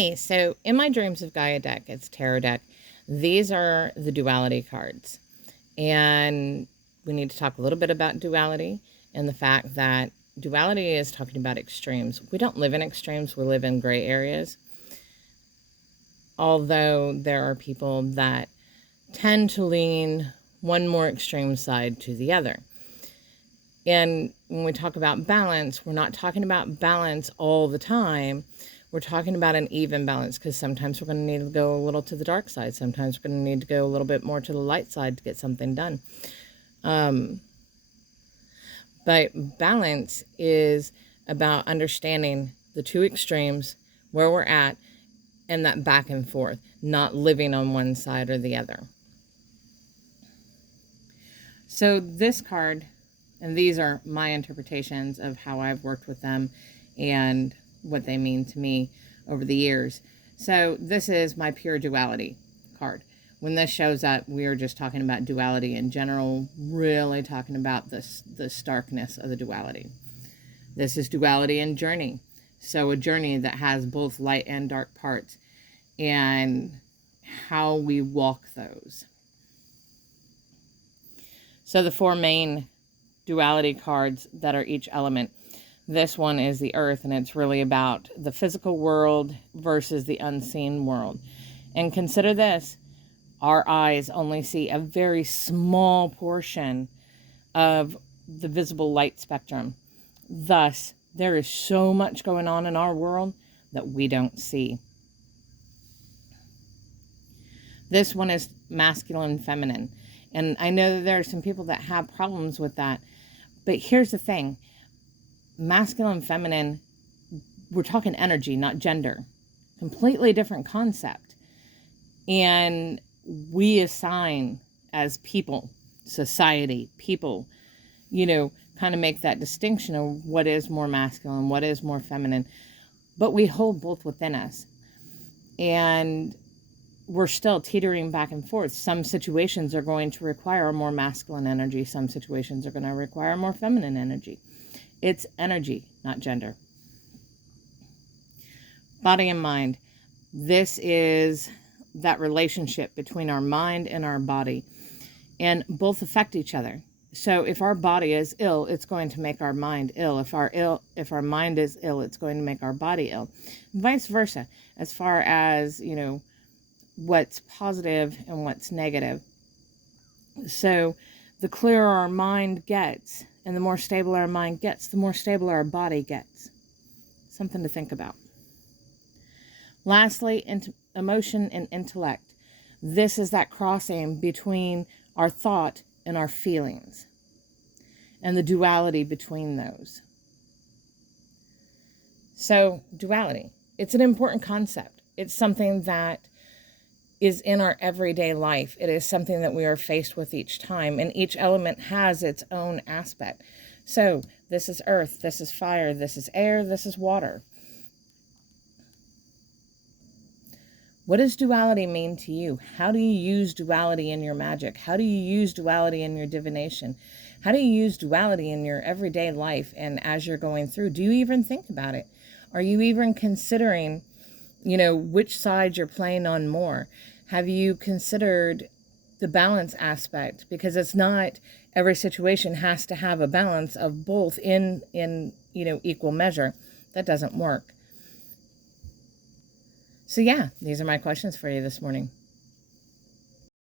Hey, so in my Dreams of Gaia deck, it's tarot deck. These are the duality cards. And we need to talk a little bit about duality and the fact that duality is talking about extremes. We don't live in extremes, we live in gray areas. Although there are people that tend to lean one more extreme side to the other. And when we talk about balance, we're not talking about balance all the time. We're talking about an even balance, because sometimes we're going to need to go a little to the dark side. Sometimes we're going to need to go a little bit more to the light side to get something done. But balance is about understanding the two extremes, where we're at, and that back and forth, not living on one side or the other. So this card, and these are my interpretations of how I've worked with them and what they mean to me over the years. So this is my pure duality card. When this shows up, we are just talking about duality in general, really talking about the starkness of the duality. This is duality and journey. So a journey that has both light and dark parts, and how we walk those. So the four main duality cards that are each element. This one is the earth, and it's really about the physical world versus the unseen world. And consider this, our eyes only see a very small portion of the visible light spectrum. Thus, there is so much going on in our world that we don't see. This one is masculine and feminine. And I know that there are some people that have problems with that. But here's the thing. Masculine and feminine, we're talking energy, not gender. Completely different concept. And we assign as people, society, people, kind of make that distinction of what is more masculine, what is more feminine. But we hold both within us. And we're still teetering back and forth. Some situations are going to require more masculine energy. Some situations are going to require more feminine energy. It's energy, not gender. Body and mind. This is that relationship between our mind and our body. And both affect each other. So if our body is ill, it's going to make our mind ill. If our mind is ill, it's going to make our body ill. And vice versa. As far as, what's positive and what's negative. So the clearer our mind gets and the more stable our mind gets, the more stable our body gets. Something to think about. Lastly, emotion and intellect. This is that crossing between our thought and our feelings, and the duality between those. So duality, it's an important concept. It's something that is in our everyday life. It is something that we are faced with each time, and each element has its own aspect. So this is earth, this is fire, this is air, this is water. What does duality mean to you? How do you use duality in your magic? How do you use duality in your divination? How do you use duality in your everyday life? And as you're going through, do you even think about it? Are you even considering which side you're playing on more? Have you considered the balance aspect? Because it's not every situation has to have a balance of both in equal measure. That doesn't work. So yeah, these are my questions for you this morning.